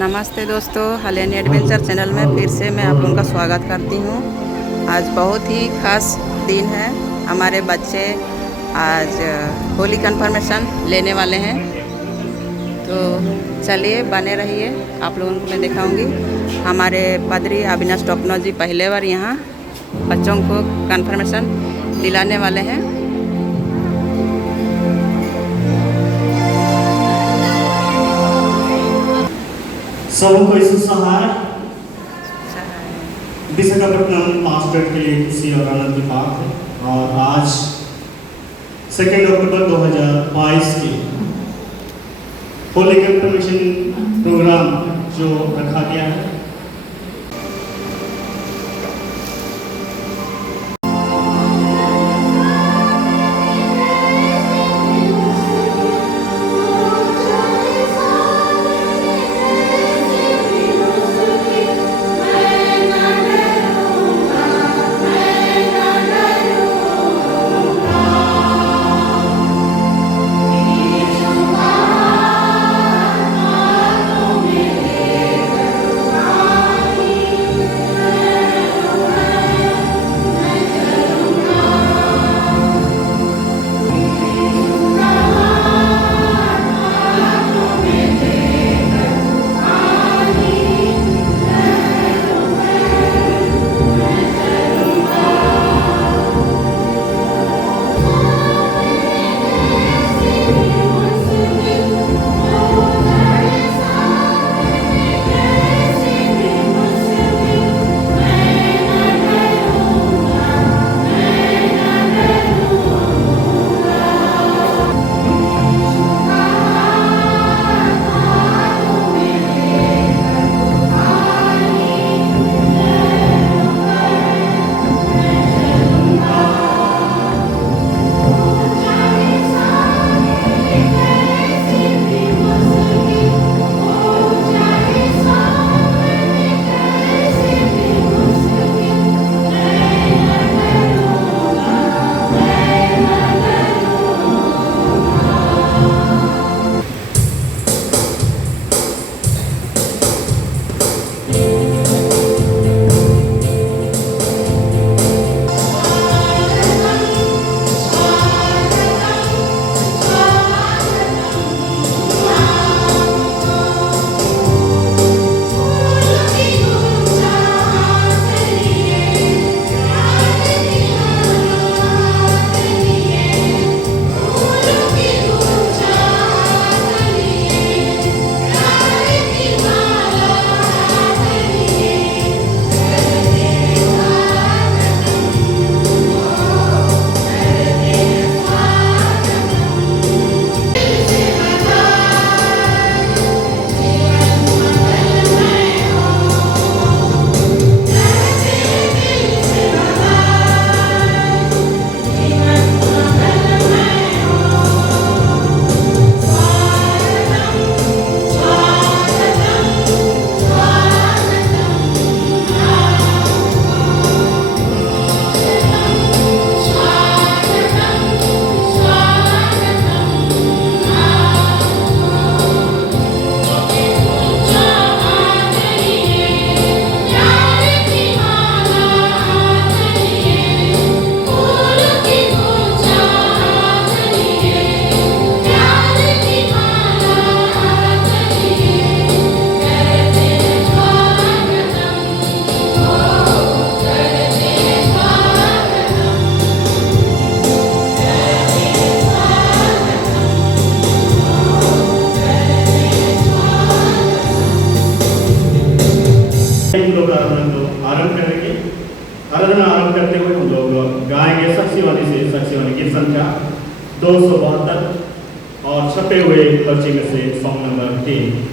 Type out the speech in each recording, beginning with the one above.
नमस्ते दोस्तों, हलेनी adventure channel में फिर से मैं आप लोगों का स्वागत करती हूँ। आज बहुत ही खास दिन है। हमारे बच्चे आज होली कन्फर्मेशन लेने वाले हैं, तो चलिए बने रहिए। आप लोगों को मैं दिखाऊंगी। हमारे पादरी अविनाश टोपनो जी पहले बार यहाँ बच्चों को कन्फर्मेशन दिलाने वाले हैं। सबको सुसहार विशाखापट्टनम पासपोर्ट के लिए खुशी और आनंद की बात है। और आज 2 अक्टूबर 2022 के होली कन्फर्मेशन प्रोग्राम जो रखा गया है, आरंभ करेंगे। आराधना आरंभ करते हुए हम लोग गाएंगे साक्षीवाणी से साक्षीवाणी गीत संख्या 272 और छपे हुए पर्चे में से सॉन्ग नंबर 3।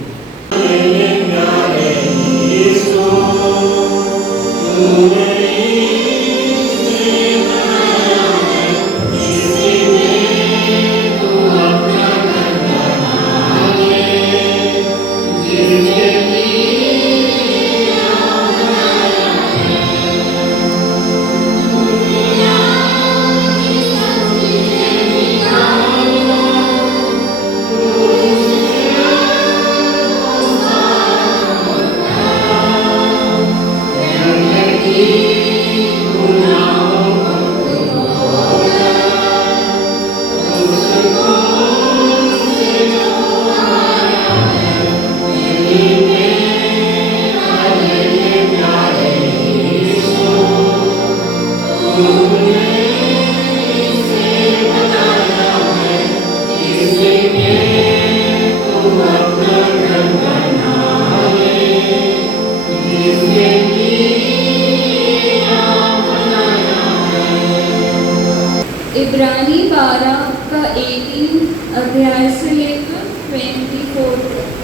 इब्रानी 12 का 18 अध्याय से लेकर 24 तक।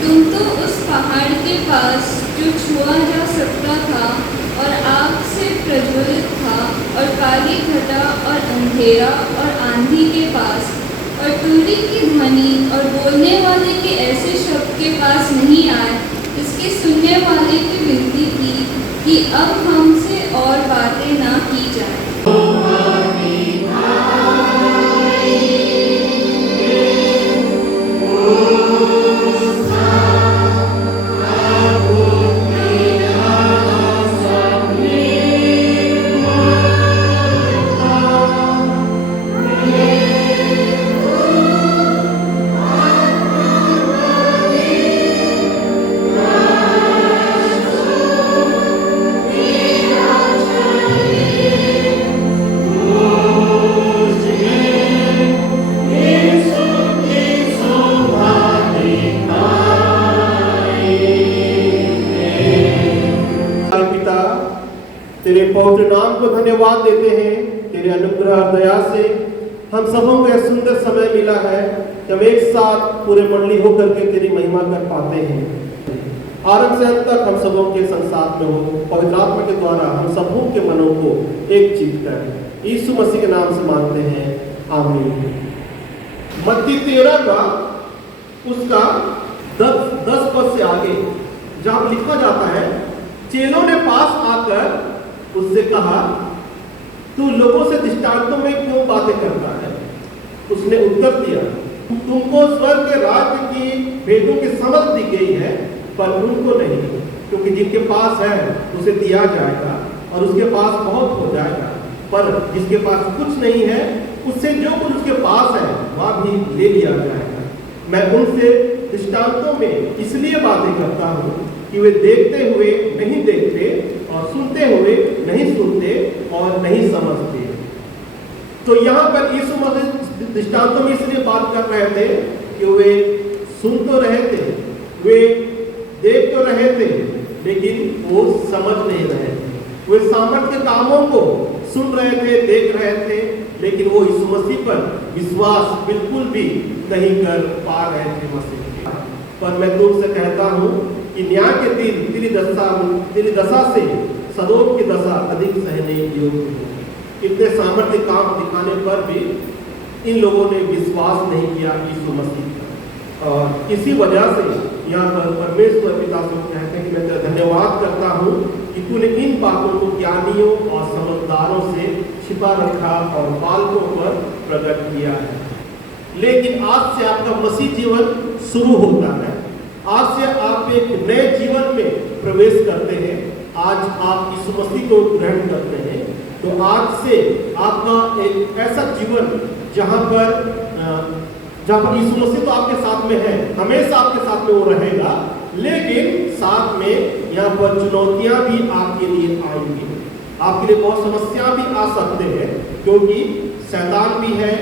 तुम तो उस पहाड़ के पास जो छुआ जा सकता था और आग से प्रज्वलित था और काली घटा और अंधेरा और आंधी के पास और तुरही की ध्वनि और बोलने वाले के ऐसे शब्द के पास नहीं आए, इसके सुनने वाले की विनती की कि अब हमसे और बातें ना की जाए। तेरे पवित्र नाम को धन्यवाद देते हैं। तेरे अनुग्रह और दया से हम सबों को यह सुंदर समय मिला है कि हम एक साथ पूरे मंडली होकर के तेरी महिमा कर पाते हैं। आरंभ से अंत तक हम सबों के संसार में हो, पवित्र आत्मा के द्वारा हम सबों के मनों को एक चित कर यीशु मसीह के नाम से मांगते हैं, आमीन। मत्ती 13 का उसका 10 पद से आगे जहाँ लिखा जाता है, चेलों ने पास आकर उससे कहा, तू लोगों से दृष्टांतों में क्यों बातें करता है? उसने उत्तर दिया, तुमको स्वर्ग के राज्य की भेदों की समझ दी गई है, पर उनको नहीं, क्योंकि जिनके पास है उसे दिया जाएगा और उसके पास बहुत हो जाएगा, पर जिसके पास कुछ नहीं है उससे जो कुछ उसके पास है वह भी ले लिया जाएगा। मैं उनसे दृष्टांतों में इसलिए बातें करता हूँ कि वे देखते हुए नहीं देखते और सुनते हुए नहीं सुनते और नहीं समझते। तो यहाँ पर यीशु मसीह दृष्टांतों में इसलिए बात कर रहे थे कि वे सुन तो रहे थे, वे देख तो रहे थे, लेकिन वो समझ नहीं रहे थे। वे सामर्थ्य के कामों को सुन रहे थे, देख रहे थे, लेकिन वो यीशु मसीह पर विश्वास बिल्कुल भी नहीं कर पा रहे थे मसीह के। पर मैं तुमसे कहता हूँ कि न्याय के दिन तेरी दशा से सदोम की दशा अधिक सहने योग्य है। इतने सामर्थ्य काम दिखाने पर भी इन लोगों ने विश्वास नहीं किया यीशु मसीह का, और इसी वजह से यहाँ पर परमेश्वर पिता से कहते हैं कि मैं तेरा धन्यवाद करता हूँ कि तूने इन बातों को ज्ञानियों और समझदारों से छिपा रखा और बालकों पर प्रकट किया है। लेकिन आज से आपका मसीह जीवन शुरू होता है। आज से आप एक नए जीवन में प्रवेश करते हैं। आज आप यीशु मसीह को ग्रहण करते हैं, तो आज से आपका एक ऐसा जीवन जहाँ पर यीशु मसीह तो आपके साथ में है, हमेशा आपके साथ में वो रहेगा, लेकिन साथ में यहाँ पर चुनौतियाँ भी आपके लिए आएंगी। आपके लिए बहुत समस्या भी आ सकते हैं, क्योंकि शैतान भी है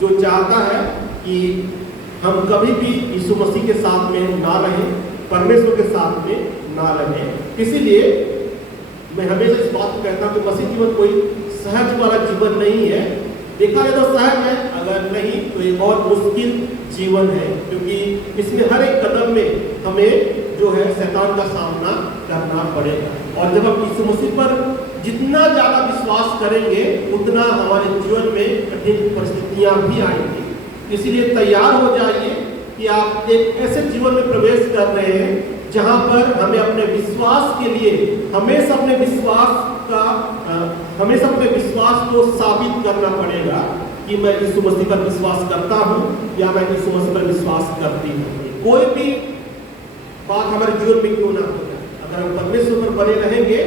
जो चाहता है कि हम कभी भी यीशु मसीह के साथ में ना रहें, परमेश्वर के साथ में ना रहें। इसीलिए मैं हमेशा इस बात को कहता हूँ कि मसीह जीवन कोई सहज वाला जीवन नहीं है। देखा जाए तो सहज है, अगर नहीं तो ये बहुत मुश्किल जीवन है, क्योंकि इसमें हर एक कदम में हमें जो है शैतान का सामना करना पड़ेगा। और जब हम यीशु मसीह पर जितना ज़्यादा विश्वास करेंगे, उतना हमारे जीवन में कठिन परिस्थितियाँ भी आएंगी। इसीलिए तैयार हो जाइए कि आप एक ऐसे जीवन में प्रवेश कर रहे हैं जहाँ पर हमें अपने विश्वास के लिए हमेशा अपने विश्वास को साबित करना पड़ेगा कि मैं यीशु मसीह पर विश्वास करता हूँ या मैं यीशु मसीह पर विश्वास करती हूँ। कोई भी बात हमारे जीवन में क्यों ना हो जाए, अगर हम परमेश्वर पर बने रहेंगे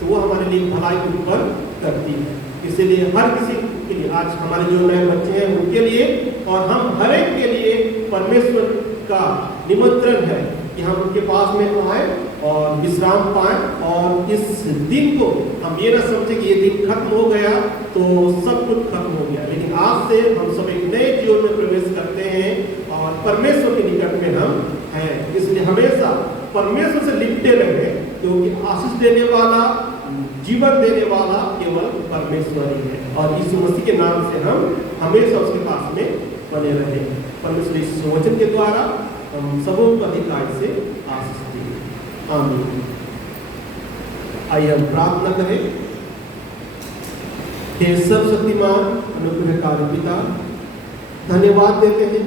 तो वो हमारे लिए भलाई के ऊपर करती है। इसीलिए हर किसी के लिए, आज हमारे जो नए बच्चे हैं उनके लिए और हम हर एक के लिए परमेश्वर का निमंत्रण है कि हम उनके पास में आए और विश्राम पाएं, और इस दिन को हम ये ना समझे कि ये दिन खत्म हो गया तो सब कुछ खत्म हो गया, लेकिन आज से हम सब एक नए जीवन में प्रवेश करते हैं और परमेश्वर के निकट में हम हैं। इसलिए हमेशा परमेश्वर से लिपटे रहे, क्योंकि आशीष देने वाला, जीवन देने वाला केवल परमेश्वर ही है, और यीशु मसीह के नाम से हम हमेशा उसके पास में बने रहे। परमेश्वर इस वचन के द्वारा हम सबों को अधिकार से आशीष दे। आमीन। आइए हम प्रार्थना करें। हे सर्वशक्तिमान अनुग्रहकारी पिता, धन्यवाद देते हैं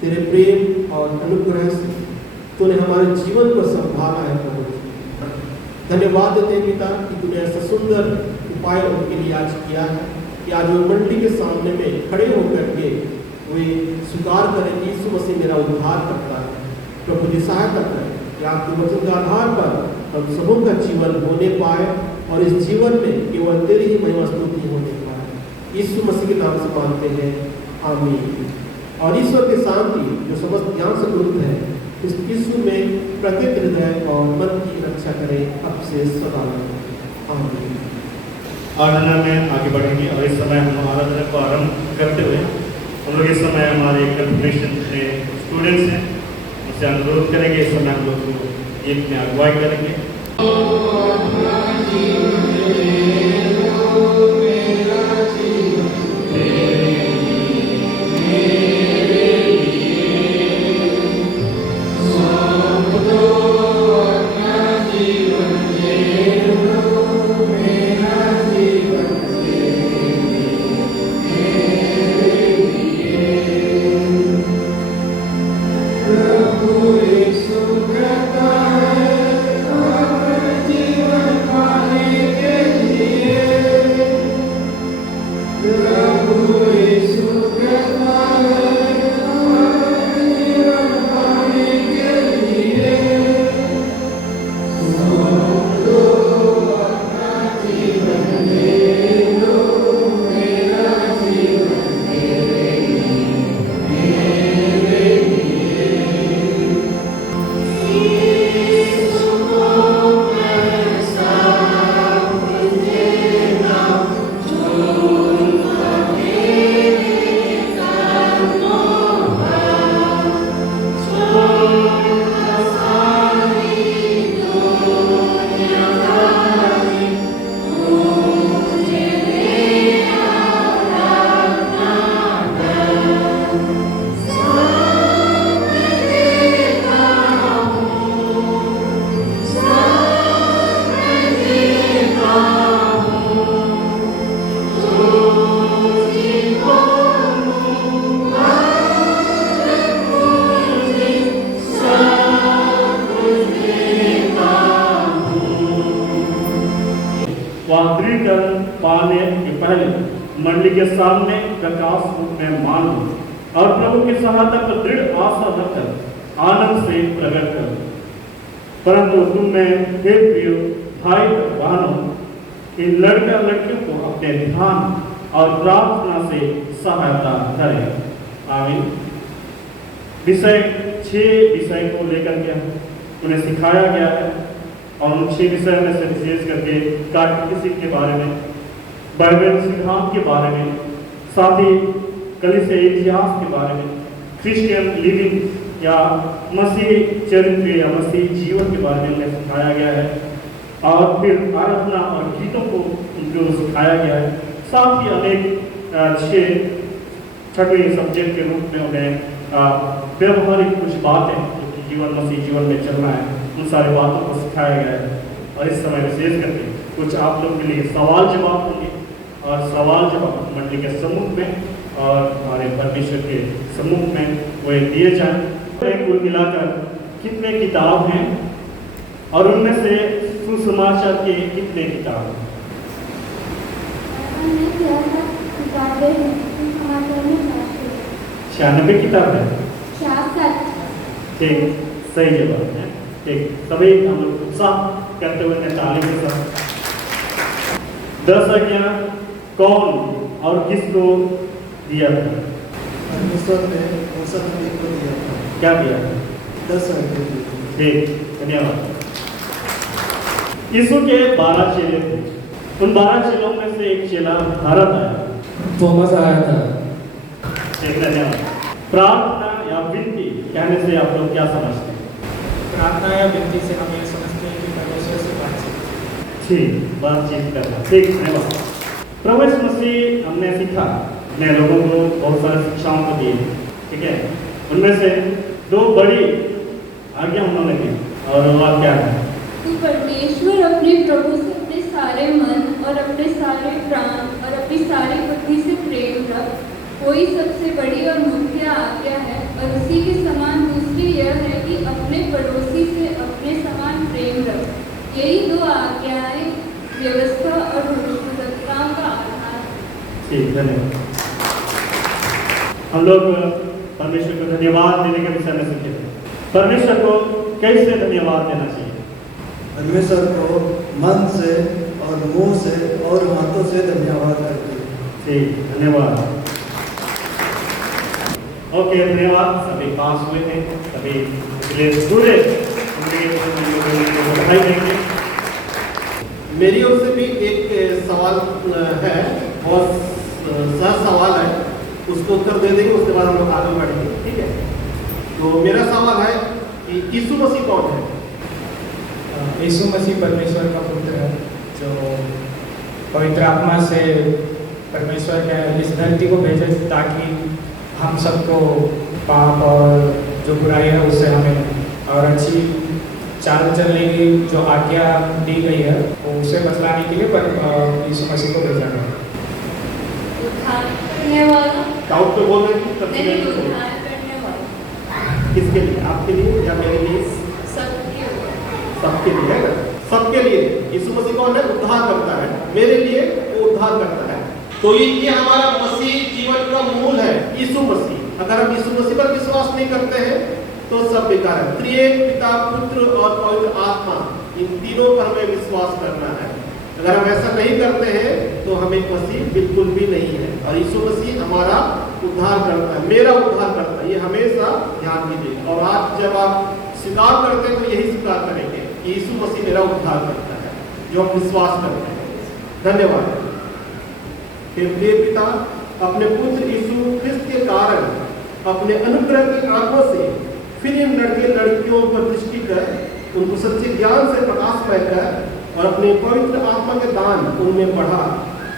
तेरे प्रेम और अनुग्रह से तूने हमारे जीवन को संभाला है प्रभु। धन्यवाद देते हैं पिता कि तूने ऐसा सुंदर उपाय उनके लिए आज किया है कि आज वो मंडली के सामने में खड़े होकर के वे स्वीकार करें कि यीशु मसीह मेरा उद्धार करता है। प्रभु जी सहायता करें कि आपके वचन के आधार पर हम सबों का जीवन होने पाए, और इस जीवन में केवल तेरी ही महिमा स्तुति होने पाए। यीशु मसीह के नाम से मांगते हैं, आमीन। और ईश्वर की शांति जो समस्त ज्ञान से युक्त है, इस यीशु में प्रत्येक हृदय और मन की रक्षा करें अब से सदा। आमीन। आराधना में आगे बढ़ेंगे, और इस समय हम आराधना को आरंभ करते हुए हम लोग इस समय हमारे कन्फर्मेशन से स्टूडेंट्स हैं, उनसे अनुरोध करेंगे इस समय हम लोग को गीत में अगुवाई करेंगे। पाने के पहले मंडली के सामने प्रकाश रूप में मान लो और प्रभु की सहायता पर दृढ़ आशा रखकर आनंद से प्रकट करो। परंतु तुम में हे प्रिय भाई बहनों, इन लड़का लड़कियों को अपने ध्यान और प्रार्थना से सहायता करें। आमीन। विषय 6 विषय को लेकर के उन्हें सिखाया गया है, और उन 6 विषय में से विशेष करके कैटेकिज्म के बारे में, बाइबल सिद्धांत के बारे में, साथ ही कलीसिया इतिहास के बारे में, क्रिश्चियन लिविंग या मसीह चरित्र या मसीह जीवन के बारे में सिखाया गया है, और फिर आराधना और गीतों को उनको सिखाया गया है। साथ ही अनेक 6वें सब्जेक्ट के रूप में उन्हें व्यवहारिक कुछ बातें जो जीवन मसीह जीवन में चलना है, उन सारी बातों को सिखाया गया है। और इस समय विशेष करके कुछ आप लोग के लिए सवाल जवाब होंगे, और सवाल जवाब मंडली के सम्मुख में और हमारे परमेश्वर के सम्मुख में वे दिए जाएं। कुल मिलाकर कितने किताब हैं, और उनमें से सुसमाचार के कितने किताब हैं? 96 किताब है। ठीक, सही जवाब है। ठीक, सभी हम लोग उत्साह करते हुए ताली के साथ 10 आज्ञा कौन और किसको दिया था? परमेश्वर ने मूसा नबी को दिया था। क्या दिया था? 10 आज्ञा दी थी। ठीक, धन्यवाद। यीशु के 12 चेले थे। उन 12 चेलों में से एक चेला भारत आया। थॉमस आया था। ठीक, धन्यवाद। प्रार्थना या विनती कहने से आप लोग क्या समझते हैं? प्रार्थना या विनती से हम ये समझते हैं कि परमेश्वर से बातचीत। ठीक, बातचीत करना। ठीक, धन्यवाद। प्रभु यीशु मसीह हमने सीखा, अपने लोगों को बहुत सारी शिक्षाओं को दी, ठीक है। उनमें से 2 बड़ी आज्ञा उन्होंने दी, और वह क्या है? तू परमेश्वर अपने प्रभु से अपने सारे मन और अपने सारे प्राण और अपनी सारी बुद्धि से प्रेम रख। कोई सबसे बड़ी और मुख्य आज्ञा है, और उसी के समान दूसरी यह है कि अपने पड़ोसी से अपने समान प्रेम रख। यही 2 आज्ञाएं व्यवस्था और भविष्यवक्ताओं का आधार है। ठीक, धन्यवाद। हम लोग परमेश्वर को धन्यवाद देने के विषय में सीखे थे। परमेश्वर को कैसे धन्यवाद देना चाहिए? परमेश्वर को मन से और मुंह से और हाथों से धन्यवाद करते हैं। ठीक, धन्यवाद। ओके, धन्यवाद। सभी पास हुए हैं, सभी इसलिए पूरे बधाई देंगे। मेरी ओर से भी एक सवाल है, और सहज सवाल है, उसको उत्तर दे देंगे, उसके बाद हम लोग आगे बढ़ेंगे, ठीक है। तो मेरा सवाल है कि यीशु मसीह कौन है? यीशु मसीह परमेश्वर का पुत्र है, जो पवित्र आत्मा से परमेश्वर के इस धरती को भेजे ताकि हम सबको पाप और जो बुराई है उससे हमें और अच्छी चाल चलने की जो आज्ञा दी गई है वो उसे बतलाने के लिए यीशु मसीह को भेजा गया। उद्धार करने वाला, डाउट पे बोल रहे हैं? नहीं, उद्धार करने वाला, किसके लिए? आपके लिए या मेरे लिए? सबके सबके लिए, है ना? सबके लिए यीशु मसीह कौन है? उद्धार करता है। मेरे लिए वो उद्धार करता है। तो ये हमारा मसीह जीवन का मूल है, यीशु मसीह। अगर हम यीशु मसीह पर विश्वास नहीं करते हैं तो सब बेकार है। त्रिएक पिता, पुत्र और पवित्र आत्मा, इन तीनों पर हमें विश्वास करना है। अगर हम ऐसा नहीं करते हैं तो हमें मसीह बिल्कुल भी नहीं है, और यीशु मसीह हमारा उद्धार करता है, मेरा उद्धार करता है। ये हमेशा ध्यान दीजिए, और आज जब आप स्वीकार करते हैं तो यही स्वीकार करेंगे कि यीशु मसीह मेरा उद्धार करता है, जो हम विश्वास करते हैं। धन्यवाद। फिर प्रिय पिता, अपने पुत्र यीशु ख्रिस्त के कारण अपने अनुग्रह की आंखों से फिर इन लड़के लड़कियों पर दृष्टि कर उनको सच्चे ज्ञान से प्रकाश पाकर और अपने पवित्र आत्मा के दान उनमें बढ़ा,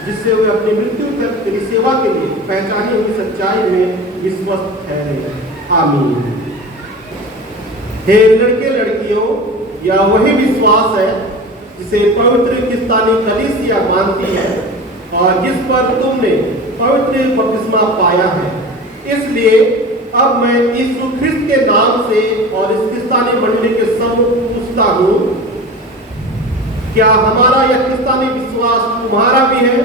जिससे वे अपनी मृत्यु तक तेरी सेवा के लिए पहचानी हुई सच्चाई में विश्वस्त ठहरे। आमीन। हे लड़के लड़कियों, यह वही विश्वास है जिसे पवित्र क्रिस्तानी कलीसिया मानती है और जिस पर तुमने पवित्र बपतिस्मा पाया है। इसलिए अब मैं यीशु ख्रिस्त के नाम से और इस क्रिस्तानी मंडली के सम्मुख पूछता हूँ, क्या हमारा यह क्रिस्तानी विश्वास तुम्हारा भी है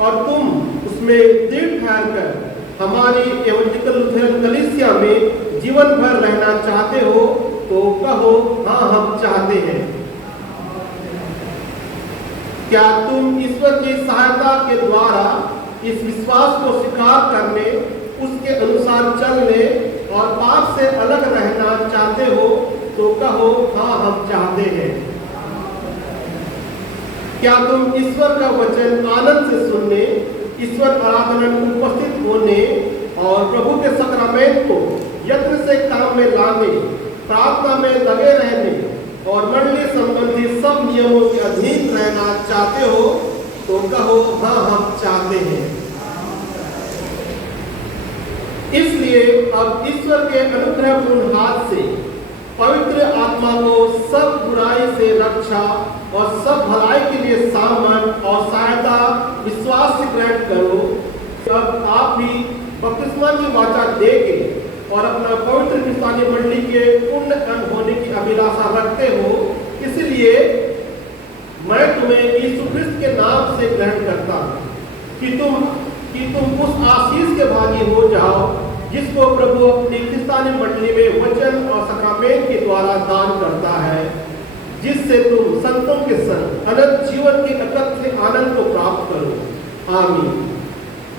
और तुम उसमें दृढ़ ठहरकर हमारी एवंजेलिकल लूथरन कलीसिया में जीवन भर रहना चाहते हो? तो कहो, हाँ हम चाहते हैं। क्या तुम ईश्वर की सहायता के द्वारा इस विश्वास को स्वीकार करने, उसके अनुसार चलने और पाप से अलग रहना चाहते हो? तो कहो, हाँ हम चाहते हैं। क्या तुम ईश्वर का वचन आनंद से सुनने, ईश्वर आराधना में उपस्थित होने और प्रभु के सक्रमेंट को यत्न से काम में लाने, प्रार्थना में लगे रहने और मंडली संबंधी सब नियमों के अधीन रहना चाहते हो? तो कहो, हाँ हम चाहते हैं। इसलिए अब ईश्वर के अनुग्रहपूर्ण हाथ से पवित्र आत्मा को सब बुराई से रक्षा और सब भलाई के लिए सामर्थ और सहायता विश्वास से ग्रहण करो। अब आप भी बपतिस्मा की वाचा देके और अपना पवित्र क्रिस्तानी मंडली के पूर्ण अंग होने की अभिलाषा रखते हो। इसलिए मैं तुम्हें यीशु ख्रिस्त के नाम से ग्रहण करता हूँ कि तुम उस आशीष के भागी हो जाओ जिसको प्रभु अपनी क्रिस्तानी मंडली में वचन और सक्रमेंट के द्वारा दान करता है, जिससे तुम संतों के संग अनंत जीवन के अकथ्य आनंद को प्राप्त करो। आमीन।